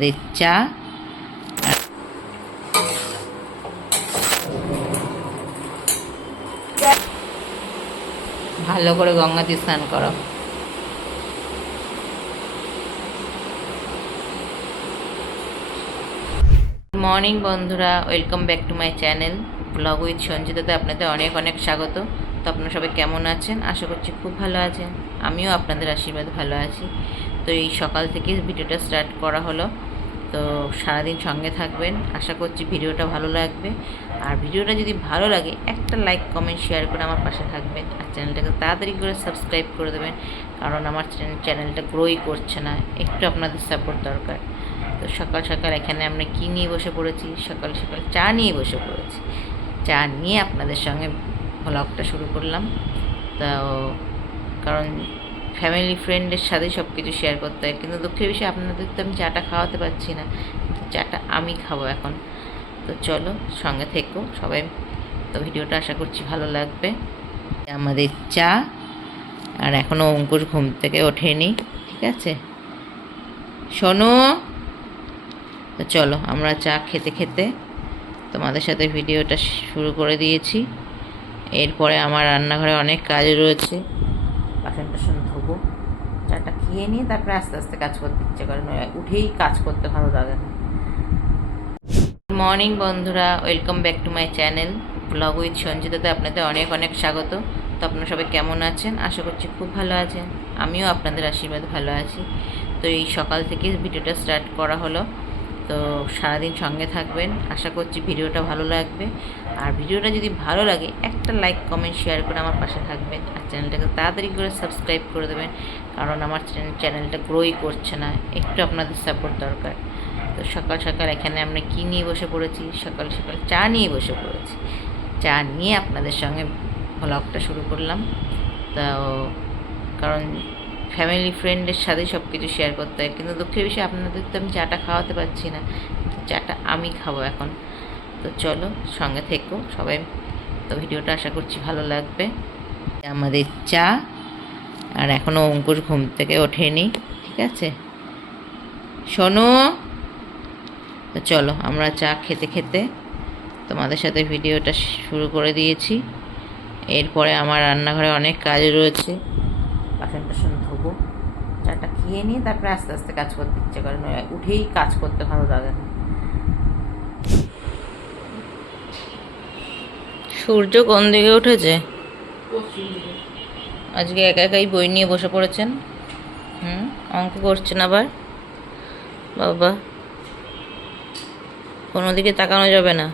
আমাদের চা। ভালো করে গঙ্গাতে স্নান করো। মর্নিং বন্ধুরা, welcome back to my channel blog with সঞ্জিতাতে আপনাদের অনেক অনেক স্বাগত। তো আপনারা সবাই কেমন আছেন? আশা করছি খুব ভালো আছেন। আমিও আপনাদের আশীর্বাদে ভালো আছি। তো এই সকাল থেকে ভিডিওটা স্টার্ট করা হলো। তো সারাদিন সঙ্গে থাকবেন, আশা করছি ভিডিওটা ভালো লাগবে। আর ভিডিওটা যদি ভালো লাগে একটা লাইক কমেন্ট শেয়ার করে আমার পাশে থাকবেন। আর চ্যানেলটাকে তাড়াতাড়ি করে সাবস্ক্রাইব করে দেবেন, কারণ আমার চ্যানেলটা গ্রোই করছে না, একটু আপনাদের সাপোর্ট দরকার। তো সকাল সকাল এখানে আমরা কী নিয়ে বসে পড়েছি? সকাল সকাল চা নিয়ে বসে পড়েছি। চা নিয়ে আপনাদের সঙ্গে ব্লগটা শুরু করলাম। তো কারণ ফ্যামিলি ফ্রেন্ডের সাথে সব কিছু শেয়ার করতে হয়, কিন্তু দুঃখের বিষয়ে আপনাদের তো আমি চাটা খাওয়াতে পারছি না, চাটা আমি খাবো এখন। তো চলো সঙ্গে থেকো সবাই। তো ভিডিওটা আশা করছি ভালো লাগবে। আমাদের চা, আর এখনও অঙ্কুশ ঘুম থেকে ওঠেনি, ঠিক আছে? শোনো, তো চলো আমরা চা খেতে খেতে তোমাদের সাথে ভিডিওটা শুরু করে দিয়েছি। এরপরে আমার রান্নাঘরে অনেক কাজ রয়েছে, বাসন টাসন ধোবো। চাটা খেয়ে নিয়ে তারপরে আস্তে আস্তে কাজ করতে ইচ্ছে করে, নয় উঠেই কাজ করতে ভালো লাগে না। মর্নিং বন্ধুরা, welcome back to my channel blog with সঞ্জিতাতে আপনাদের অনেক অনেক স্বাগত। তো আপনারা সবাই কেমন আছেন? আশা করছি খুব ভালো আছেন। আমিও আপনাদের আশীর্বাদে ভালো আছি। তো এই সকাল থেকে ভিডিওটা স্টার্ট করা হলো। তো সারাদিন সঙ্গে থাকবেন, আশা করছি ভিডিওটা ভালো লাগবে। আর ভিডিওটা যদি ভালো লাগে একটা লাইক কমেন্ট শেয়ার করে আমার পাশে থাকবেন। আর চ্যানেলটাকে তাড়াতাড়ি করে সাবস্ক্রাইব করে দেবেন, কারণ আমার চ্যানেলটা গ্রোই করছে না, একটু আপনাদের সাপোর্ট দরকার। তো সকাল সকাল এখানে আমরা কী নিয়ে বসে পড়েছি? সকাল সকাল চা নিয়ে বসে পড়েছি। চা নিয়ে আপনাদের সঙ্গে ব্লগটা শুরু করলাম। তো কারণ ফ্যামিলি ফ্রেন্ডের সাথে সব কিছু শেয়ার করতে হয়, কিন্তু দুঃখের বিষয়ে আপনাদের তো আমি চাটা খাওয়াতে পারছি না, চাটা আমি খাবো এখন। তো চলো সঙ্গে থেকো সবাই। তো ভিডিওটা আশা করছি ভালো লাগবে। আমাদের চা, আর এখনও অঙ্কুশ ঘুম থেকে ওঠেনি, ঠিক আছে? শোনো, তো চলো আমরা চা খেতে খেতে তোমাদের সাথে ভিডিওটা শুরু করে দিয়েছি। এরপরে আমার রান্নাঘরে অনেক কাজ রয়েছে, বাসন টাসন ধোবো। চাটা খেয়ে নিয়ে তারপরে আস্তে আস্তে কাজ করতে ইচ্ছে করে, নয় উঠেই কাজ করতে ভালো লাগে না। সূর্য কোন দিকে উঠেছে? আজকে একা একাই বই নিয়ে বসে পড়েছেন। অঙ্ক করছেন আবার? বাবা, কোনো দিকে তাকানো যাবে না,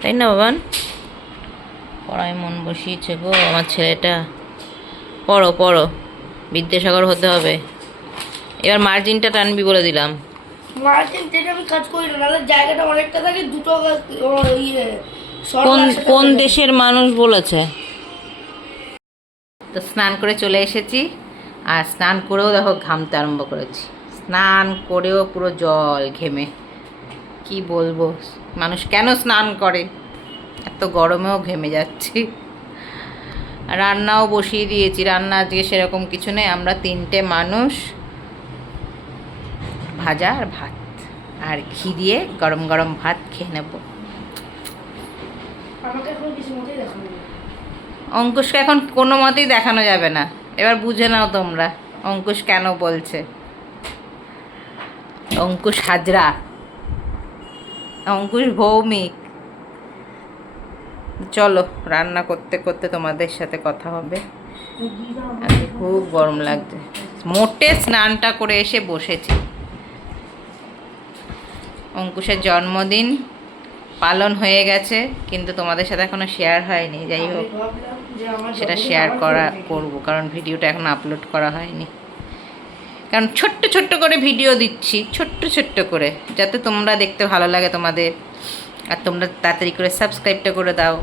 তাই না বাবান? পড়ায় মন বসিয়েছে গো আমার ছেলেটা। পড়ো পড়ো, বিদ্যাসাগর হতে হবে। এবার মার্জিনটা টানবি বলে দিলাম। মার্জিন টেনে আমি কাজ করি না, নাহলে জায়গাটা অনেকটা থাকে, দুটো কোন দেশের মানুষ বলেছে? তো স্নান করে চলে এসেছি, আর স্নান করেও দেখো ঘামতে আরম্ভ করেছি। স্নান করেও পুরো জল ঘেমে, কি বলবো, মানুষ কেন স্নান করে, এত গরমেও ঘেমে যাচ্ছি। রান্নাও বসিয়ে দিয়েছি, রান্না আজকে সেরকম কিছু নেই, আমরা 3টে মানুষ, ভাজা আর ভাত, আর ঘি দিয়ে গরম গরম ভাত খেয়ে নেব। অঙ্কুশকে এখন কোনো মতেই দেখানো যাবে না, এবার বুঝে নাও তোমরা অঙ্কুশ কেন বলছে। অঙ্কুশ হাজরা, অঙ্কুশ ভৌমিক। চলো রান্না করতে করতে তোমাদের সাথে কথা হবে। আজকে খুব গরম লাগছে, মোটে স্নানটা করে এসে বসেছি। অঙ্কুশের জন্মদিন পালন হয়ে গেছে, কিন্তু তোমাদের সাথে এখনো শেয়ার হয়নি। যাই হোক, সেটা শেয়ার করব, কারণ ভিডিওটা এখন আপলোড করা হয়নি। কারণ ছোট্ট ছোট্ট করে ভিডিও দিচ্ছি, ছোট্ট ছোট্ট করে, যাতে তোমরা দেখতে ভালো লাগে তোমাদের। আর তোমরা তাড়াতাড়ি করে সাবস্ক্রাইবটা করে দাও,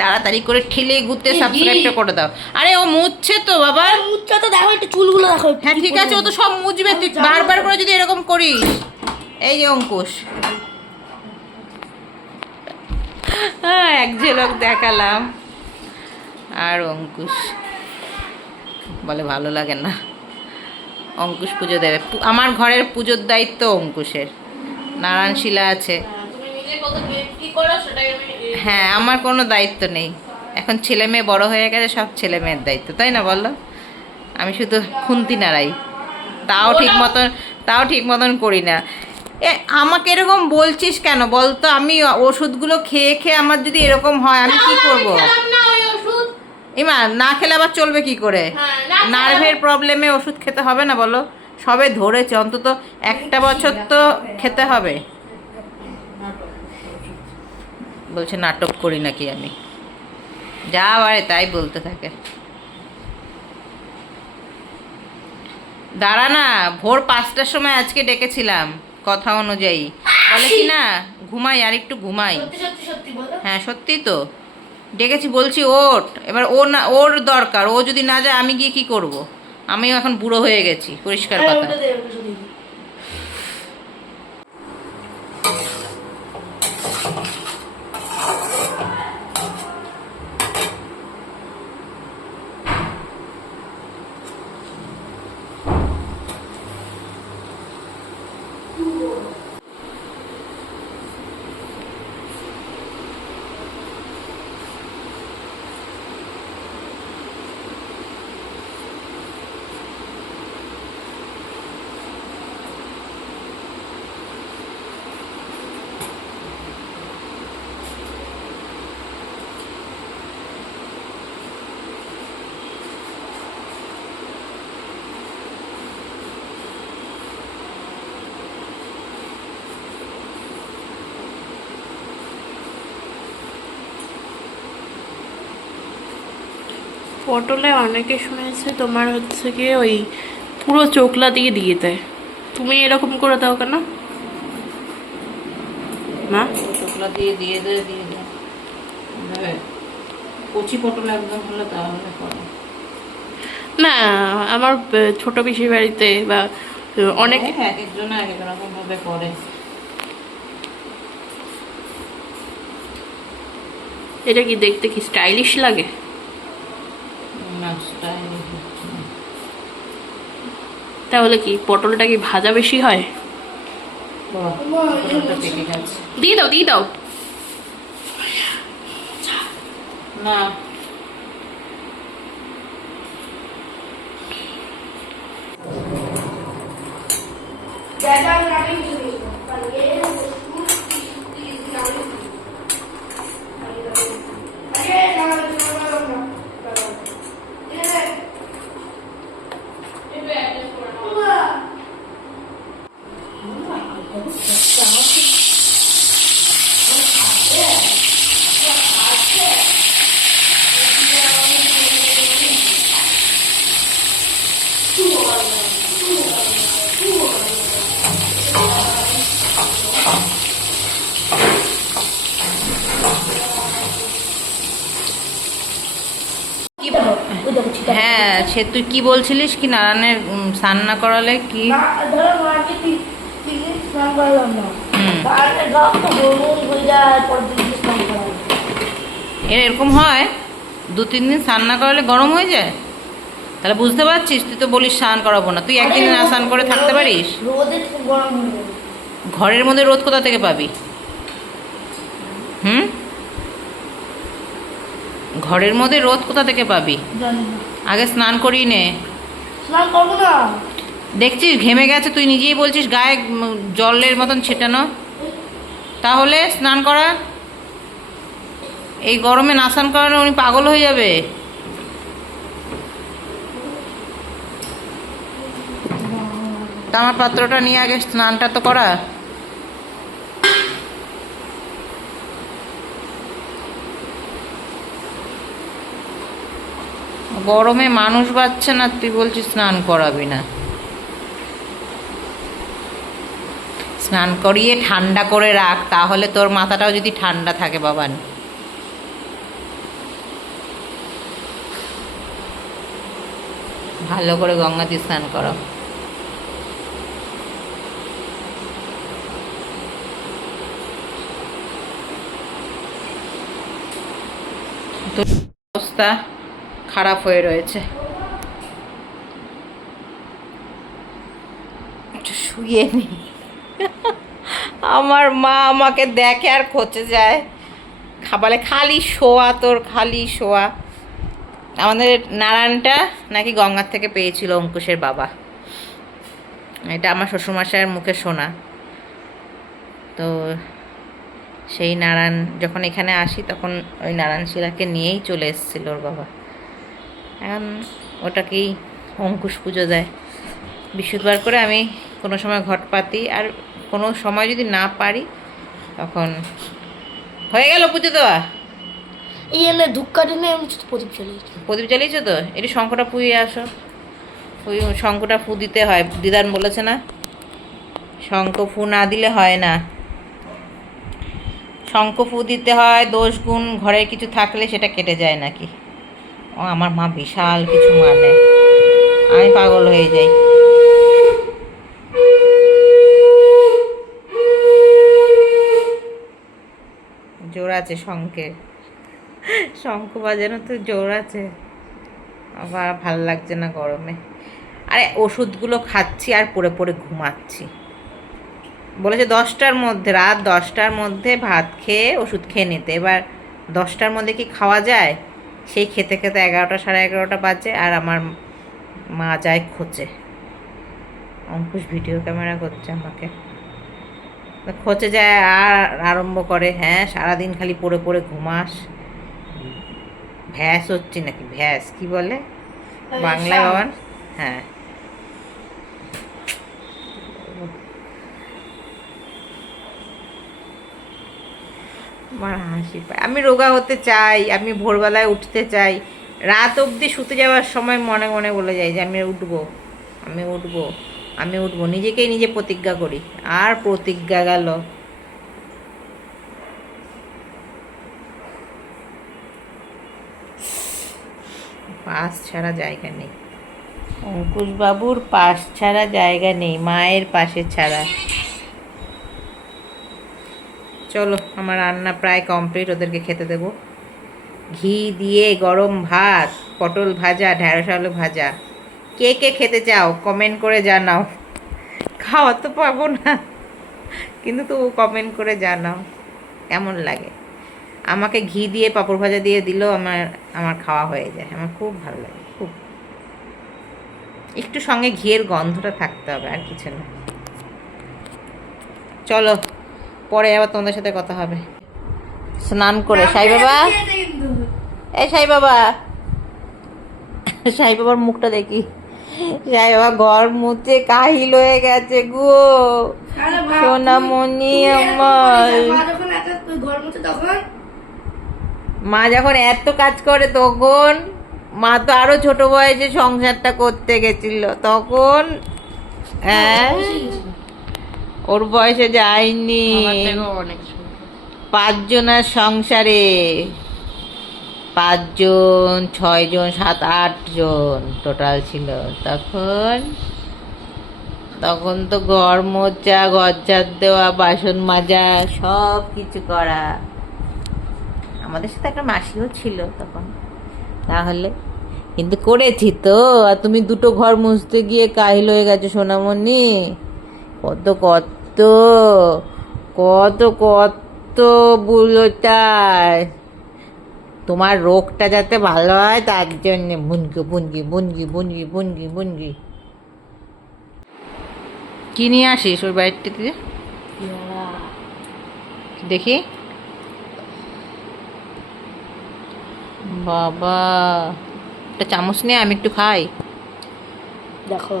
তাড়াতাড়ি করে ঠেলে গুতে সাবস্ক্রাইবটা করে দাও। আরে ও মুছছে তো বাবা, মুছছে তো, দেখো একটু চুলগুলো দেখো। হ্যাঁ ঠিক আছে, ও তো সব মুছবে, তুই বারবার করে যদি এরকম করিস। এই যে অঙ্কুশ, হ্যাঁ এক ঝলক দেখালাম। আর অঙ্কুশ বলে ভালো লাগে না, অঙ্কুশ পুজো দেবে। আমার ঘরের পুজোর দায়িত্ব অঙ্কুশের। নারায়ণ শিলা আছে। তুমি নিজে কত কি করো সেটাই আমি হ্যাঁ, আমার কোনো দায়িত্ব নেই। এখন ছেলে মেয়ে বড় হয়ে গেছে, সব ছেলে মেয়ের দায়িত্ব, তাই না বলো? আমি শুধু খুন্তি নাড়াই, তাও ঠিক মতন করি না। আমাকে এরকম বলছিস কেন বলতো? আমি ওষুধগুলো খেয়ে খেয়ে আমার যদি এরকম হয় আমি কি করব? ইমা, না খেলে আবার চলবে কি করে? নার্ভের প্রবলেমে ওষুধ খেতে হবে না বলো? সবে ধরেছে, অন্তত একটা বছর তো খেতে হবে। বলছে নাটক করি নাকি আমি? যা বারে তাই বলতে থাকে। দাঁড়া না, ভোর 5টার সময় আজকে ডেকেছিলাম কথা অনুযায়ী। বলে কি না ঘুমাই, আর একটু ঘুমাই। হ্যাঁ সত্যি তো, ডেকেছি, বলছি ওঠ। এবার ও না, ওর দরকার, ও যদি না যায় আমি গিয়ে কি করব? আমিও এখন বুড়ো হয়ে গেছি, পরিষ্কার কথা। পটলে অনেকে শুনেছে তোমার হচ্ছে গিয়ে ওই পুরো চোখলা দিয়ে দিয়ে দেয়, তুমি এরকম করে দাও কেন? না, চোখলা দিয়ে দিয়ে দেয়, দিয়ে দেয়। কচি পটল একদম হলে তাহলে করে না আমার ছোট পিসির বাড়িতে বা অনেক এক একজন এক এক রকম ভাবে করে। এটা কি দেখতে কি স্টাইলিশ লাগে? না, স্টাইলিশ হচ্ছে না। তাহলে কি পটলটা কি ভাজা বেশি হয়? বাহ, পটলটা পেকে গেছে। দিয়ে দাও দিয়ে দাও। না, হ্যাঁ সে তুই কি বলছিলিস কি নারায়ণের স্নান না করালে কি? এরকম হয়, 2-3 দিন স্নান না করালে গরম হয়ে যায়? তাহলে বুঝতে পারছিস, তুই তো বলিস স্নান করাবো না, তুই একদিন না স্নান করে থাকতে পারিস? ঘরের মধ্যে রোদ কোথা থেকে পাবি? হুম, ঘরের মধ্যে রোদ কোথা থেকে পাবি? আগে স্নান করিয়ে নে। দেখছিস ঘেমে গেছে, তুই নিজেই বলছিস গায়ে জলের মতন ছেটানো, তাহলে স্নান করা। এই গরমে না স্নান করালে উনি পাগল হয়ে যাবে। তামার পাত্রটা নিয়ে আগে স্নানটা তো করা। গরমে মানুষ বাঁচছে না, তুই বলছিস স্নান করাবি না। স্নান করিয়ে ঠান্ডা করে রাখ, তাহলে তোর মাথাটাও যদি ঠান্ডা থাকে বাবান। ভালো করে গঙ্গাতে স্নান করো। তোর অবস্থা খারাপ হয়ে রয়েছে। একটু শুয়ে নি। আমার মা আমাকে দেখে আর খচে যায়, খাবারে খালি শোয়া, তোর খালি শোয়া। আমাদের নারায়ণটা নাকি গঙ্গার থেকে পেয়েছিল অঙ্কুশের বাবা, এটা আমার শ্বশুরমশাইয়ের মুখে শোনা। তো সেই নারায়ণ যখন এখানে আসি তখন ওই নারায়ণ শিলাকে নিয়েই চলে এসেছিল ওর বাবা। এখন ওটাকেই অঙ্কুশ পুজো দেয়। বৃহস্পতিবার করে আমি কোনো সময় ঘট পাতি, আর কোনো সময় যদি না পারি তখন হয়ে গেল পুজো দেওয়া। এই এনে ধূপকাঠি নিয়ে আমি প্রদীপ চালিয়েছি। প্রদীপ জ্বালিয়েছো তো, একটু শঙ্খটা পুড়িয়ে আসো। ওই শঙ্খটা ফু দিতে হয়, দিদান বলেছে না, শঙ্খ ফু না দিলে হয় না। শঙ্খ ফু দিতে হয়, দোষ গুণ ঘরে কিছু থাকলে সেটা কেটে যায় নাকি। ও আমার মা বিশাল কিছু মানে, আমি পাগল হয়ে যাই। জোর আছে শঙ্খের, শঙ্খ বাজানো তো জোর আছে। আবার ভাল লাগছে না গরমে। আরে ওষুধগুলো খাচ্ছি আর পড়ে পড়ে ঘুমাচ্ছি। বলেছে 10টার মধ্যে, রাত 10টার মধ্যে ভাত খেয়ে ওষুধ খেয়ে নিতে। এবার 10টার মধ্যে কি খাওয়া যায়? সেই খেতে খেতে 11টা সাড়ে 11টা বাজে, আর আমার মা যায় খোঁচে। অঙ্কুশ ভিডিও ক্যামেরা করছে আমাকে, খোঁচে যায় আর আরম্ভ করে, হ্যাঁ সারাদিন খালি পড়ে পড়ে ঘুমাস, ভ্যাস হচ্ছে নাকি, ভ্যাস কি বলে বাংলায় বাবান? হ্যাঁ, আমার হাসি পায়। আমি রোগা হতে চাই, আমি ভোরবেলায় উঠতে চাই, রাত অবধি শুতে যাওয়ার সময় মনে মনে বলে যাই যে আমি উঠবো, আমি উঠবো, আমি উঠবো, নিজেকেই নিজে প্রতিজ্ঞা করি। আর প্রতিজ্ঞা গেল। পাশ ছাড়া জায়গা নেই, অঙ্কুশ বাবুর পাশ ছাড়া জায়গা নেই, মায়ের পাশে ছাড়া। চলো, আমার রান্না প্রায় কমপ্লিট, ওদেরকে খেতে দেবো। ঘি দিয়ে গরম ভাত, পটল ভাজা, ঢ্যাঁড়স আলু ভাজা। কে কে খেতে চাও কমেন্ট করে জানাও। খাওয়া তো পাবো না, কিন্তু তবু কমেন্ট করে জানাও কেমন লাগে। আমাকে ঘি দিয়ে পাঁপড় ভাজা দিয়ে দিলেও আমার খাওয়া হয়ে যায়, আমার খুব ভালো লাগে, খুব। একটু সঙ্গে ঘিয়ের গন্ধটা থাকতে হবে, আর কিছু না। চলো, পরে আবার তোমাদের সাথে কথা হবে। স্নান করে সাই বাবা, এই সাই বাবা, সাই বাবার মুখটা দেখি। সাই বাবা ঘর মুছে কাহিল হয়ে গেছে গো, সোনামণি আমার। মা যখন এত কাজ করে তখন, মা তো আরো ছোট বয়সে সংসারটা করতে গেছিল তখন, হ্যাঁ ওর বয়সে যায়নি। 5 জনের সংসারে, 5 জন 6 জন 7 8 জন টোটাল ছিল তখন। তখন তো ঘর মোছা, ঘর ঝাড় দেওয়া, বাসন মাজা, সব কিছু করা। আমাদের সাথে একটা মাসিও ছিল তখন, তাহলে কিন্তু করেছি তো। আর তুমি 2টো ঘর মুছতে গিয়ে কাহিল হয়ে গেছো সোনামণি। কত কত কত কত বুলোটার। তোমার রোগটা যাতে ভালো হয় তার জন্যে বুনগি বুনগি বুনগি বুনগি বুনগি বুনগি। কি নিয়ে আসিস ওর বাড়িতে দেখি? বাবা, একটা চামচ নিয়ে আমি একটু খাই। দেখো,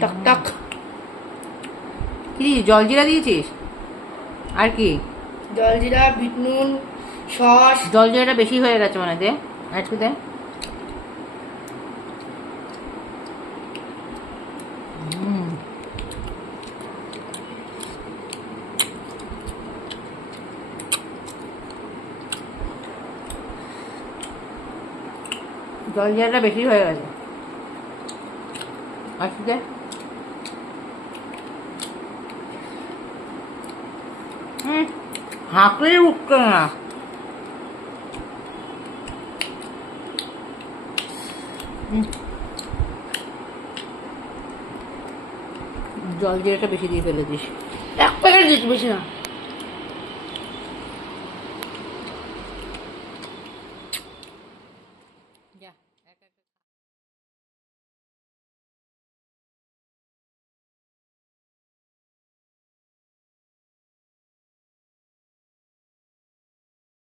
টক টক। কি জলজিরা দিয়েছিস? আর কি? জলজিরা, বিট নুন, সস। জলজিরাটা বেশি হয়ে গেছে মনে হয়, দে একটু দে। জলজিরাটা বেশি হয়ে গেছে, একটু দে। হাঁকলে উঠতো না। জল জিরাটা বেশি দিয়ে ফেলেছিস। 1 প্যাকেট দিচ্ছি, বেশি না।